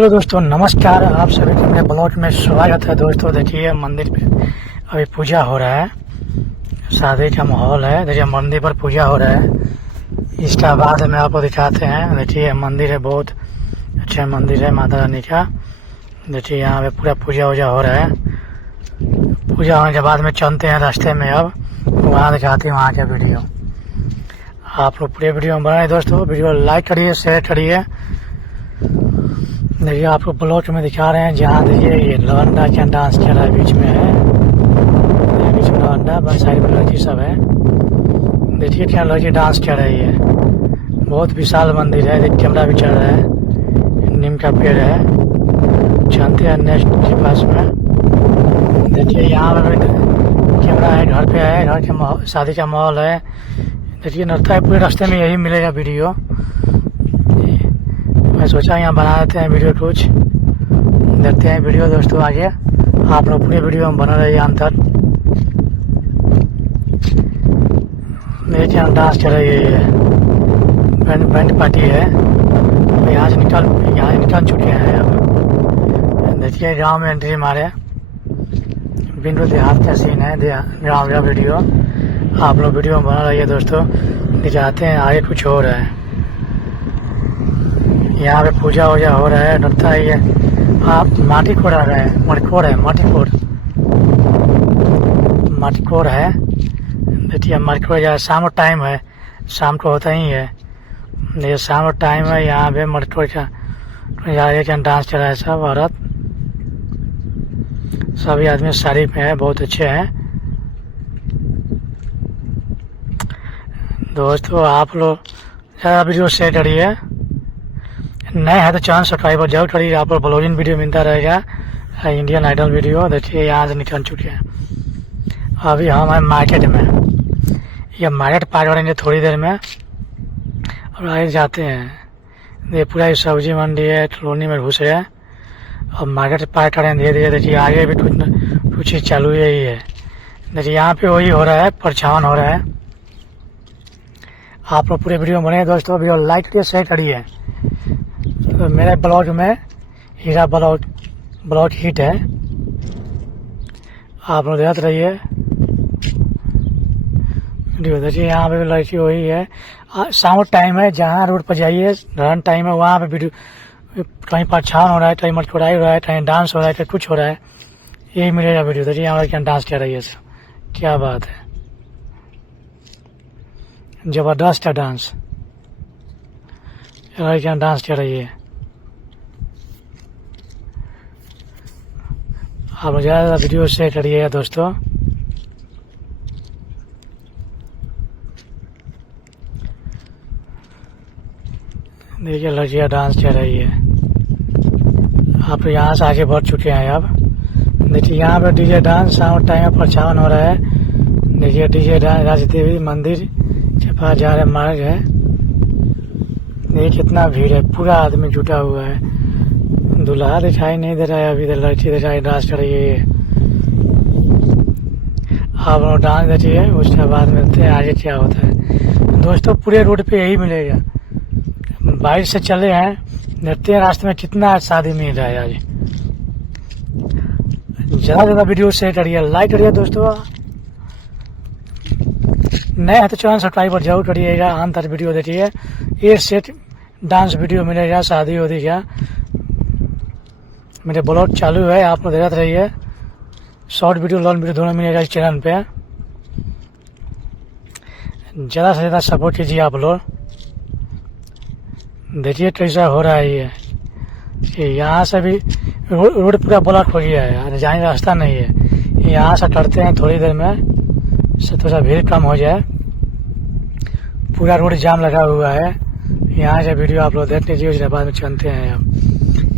Hello दोस्तों, नमस्कार। आप सभी को मेरे ब्लॉग में स्वागत है। दोस्तों देखिए, मंदिर पे अभी पूजा हो रहा है, शादी का माहौल है। देखिए मंदिर पर पूजा हो रहा है। इसका बाद में आपको दिखाते हैं। देखिए मंदिर है, बहुत अच्छा मंदिर है माता रानी का। देखिए यहाँ पे पूरा पूजा वूजा हो रहा है। पूजा होने के बाद में चलते हैं रास्ते में, अब वहाँ दिखाते हैं वहाँ का वीडियो। आप लोग पूरे वीडियो में बनाए दोस्तों। वीडियो लाइक करिए, शेयर करिए। देखिए आपको ब्लॉग में दिखा रहे हैं जहाँ देखिए ये लवंडा क्या डांस कर रहा है, बीच में है, बीच में लवंडा, बस साइड में लड़की सब है। देखिए क्या लड़की डांस कर रही है। बहुत विशाल मंदिर है। देखिए कैमरा भी चल रहा है, नीम का पेड़ है। जानते हैं नेक्स्ट के पास में। देखिए यहाँ पे कैमरा है, घर पे है, घर के शादी का माहौल है। देखिए नृत्य है, पूरे रास्ते में यही मिलेगा वीडियो। मैं सोचा यहाँ बना देते हैं वीडियो, कुछ देखते हैं वीडियो दोस्तों आगे। आप लोग पूरे वीडियो में बना रहिए अंत तक। देखिए यहाँ डांस कर रही है, बैंड पार्टी है। यहाँ से निकल चुके हैं अब। देखिए गांव में एंट्री मारे, बिंदु देहात का सीन है, गाँव का वीडियो। आप लोग वीडियो में बना रहिए दोस्तों। दिखाते हैं आगे कुछ हो रहा है। यहाँ पे पूजा वूजा हो रहा है, नृत्य है ये। आप माटी कोड़ आ रहे हैं, मटकोड़ है, माटी कोड़ है। देखिए मटकोड़ या शाम का टाइम है, शाम को होता ही है। ये शाम का टाइम है, यहाँ पे मटकोड़ का डांस चल रहा है। सब औरत, सभी आदमी साड़ी में है, बहुत अच्छे हैं दोस्तों। आप लोग ज़्यादा वीडियो शेयर करिए। नए है तो चैनल सब्सक्राइब जरूर करिए। आप पर ब्लॉगिंग वीडियो मिलता रहेगा, इंडियन आइडल वीडियो। देखिए यहाँ से निकल चुके हैं। अभी हम हैं मार्केट में। ये मार्केट पार करेंगे थोड़ी देर में और आगे जाते हैं। ये पूरा सब्जी मंडी है, कॉलोनी में घुस रहे हैं और मार्केट पार करें धीरे धीरे। देखिए आगे भी कुछ चीज़ चालू ही है। देखिए यहाँ पे वही हो रहा है, परछावन हो रहा है। आप लोग पूरे वीडियो बने दोस्तों। वीडियो लाइक करिए, शेयर करिए। तो मेरे ब्लॉग में हीरा ब्लॉग हिट है, आप लोग देखते रहिए। देखिए यहाँ पे लड़की वही है। शाम टाइम है, जहाँ रोड पर जाइए रन टाइम है, वहाँ पे वीडियो कहीं परछावन हो रहा है, कहीं मटकुराई हो रहा है, कहीं डांस हो रहा है, कहीं कुछ हो रहा है, यही मिलेगा वीडियो। देखिए यहाँ लड़कियाँ डांस कर रही है। क्या बात है, जबरदस्त है डांस। लड़कियाँ डांस कर रही है। आप ज़्यादा वीडियो शेयर करिएगा दोस्तों। देखिए लड़कियाँ डांस कर रही है। आप यहाँ से आगे बढ़ चुके हैं अब। देखिए यहाँ पे डीजे डांस शाम टाइम में परछावन हो रहा है। देखिए डीजे डांस राजदेवी मंदिर के पास जा रहे मार्ग है। देखिए कितना भीड़ है, पूरा आदमी जुटा हुआ है। दूल्हा दिखाई नहीं दे रहा है अभी, लड़की दिखाई डांस कर रही है। आप लोग डांस देखिए, उसके बाद मिलते हैं आगे क्या होता है दोस्तों। पूरे रोड पे यही मिलेगा। बाइक से चले हैं, देखते हैं रास्ते में कितना शादी मिल रहा है आज। ज़्यादा ज़्यादा वीडियो शेयर करिए, लाइक करिए दोस्तों। नए हैं तो चैनल सब्सक्राइब जरूर करिएगा। अंत तक वीडियो देखिए। एक सेट डांस वीडियो मिलेगा, शादी होती क्या। मेरे ब्लॉग चालू है, आप लोग देखते रहिए। शॉर्ट वीडियो, लॉन्ग वीडियो दोनों मिलेगा इस चैनल पे। ज़्यादा से ज़्यादा सपोर्ट कीजिए आप लोग। देखिए कैसा हो रहा है ये। यहाँ से भी रोड पूरा ब्लॉक हो गया है, जाने रास्ता नहीं है। यहाँ से करते हैं थोड़ी देर में, से थोड़ा सा भीड़ कम हो जाए। पूरा रोड जाम लगा हुआ है। यहाँ से वीडियो आप लोग देख लीजिए, उसके बाद में चलते हैं। अब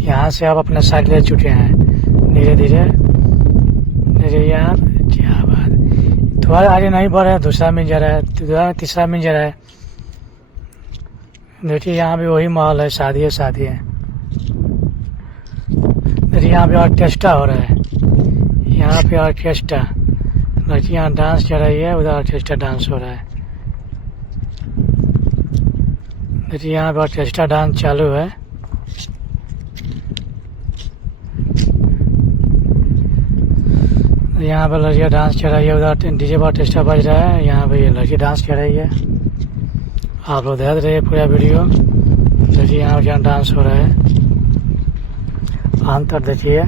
यहाँ से आप अपने साइड ले चुके हैं धीरे धीरे। देखिए यार क्या बात, थोड़ा आगे नहीं बढ़ रहा है, दूसरा मिल जा रहा है, तीसरा मिल जा रहा है। देखिए यहाँ भी वही माहौल है, शादी है। देखिए यहाँ पे ऑर्केस्ट्रा हो रहा है। यहाँ पे ऑर्केस्ट्रा, लड़कियाँ डांस कर रही है, उधर ऑर्केस्ट्रा डांस हो रहा है। देखिए यहाँ पे ऑर्केस्ट्रा डांस चालू है। यहाँ पे लड़कियाँ डांस कर रही है, उधर डीजे पर टेस्टा बज रहा है, यहाँ पे ये लड़की डांस कर रही है। आप लोग देख रहे हैं पूरा वीडियो। देखिए यहाँ क्या डांस हो रहा है, अंतर देखिए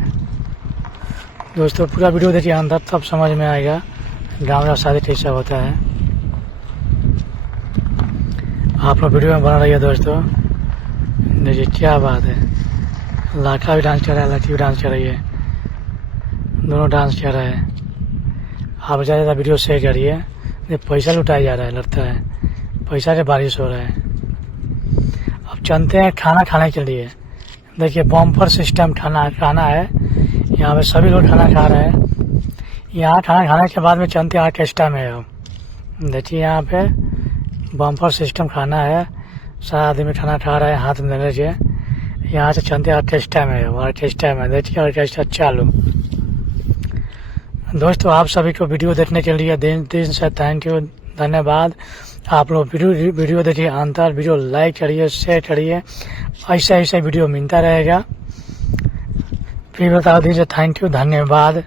दोस्तों, पूरा वीडियो देखिए अंदर, तब समझ में आएगा गाँव का शादी कैसा होता है। आप लोग वीडियो में बना रही है दोस्तों। देखिए क्या बात है, लड़का भी डांस कर रहा है, लड़की भी डांस कर रही है, दोनों डांस कर रहे हैं। आप ज़्यादा वीडियो शेयर करिए। पैसा लुटाया जा रहा है, लगता है पैसा के बारिश हो रहा है। अब चलते हैं खाना खाने के लिए। देखिए बम्पर सिस्टम खाना है, यहाँ पे सभी लोग खाना खा रहे हैं। यहाँ खाना खाने के बाद में चलते हैं ऑर्केस्ट्रा में। अब देखिए यहाँ पे बम्पर सिस्टम खाना है, सारा आदमी खाना खा रहा है, हाथ में ले लीजिए। यहाँ से चलते हैं ऑर्केस्ट्रा में। ऑर्केस्ट्रा में देखिए ऑर्केस्ट्रा चालू। दोस्तों आप सभी को वीडियो देखने के लिए दिन से थैंक यू, धन्यवाद। आप लोग वीडियो देखिए अंतर, वीडियो लाइक करिए, शेयर करिए, ऐसा वीडियो मिलता रहेगा। फिर बता दीजिए थैंक यू, धन्यवाद।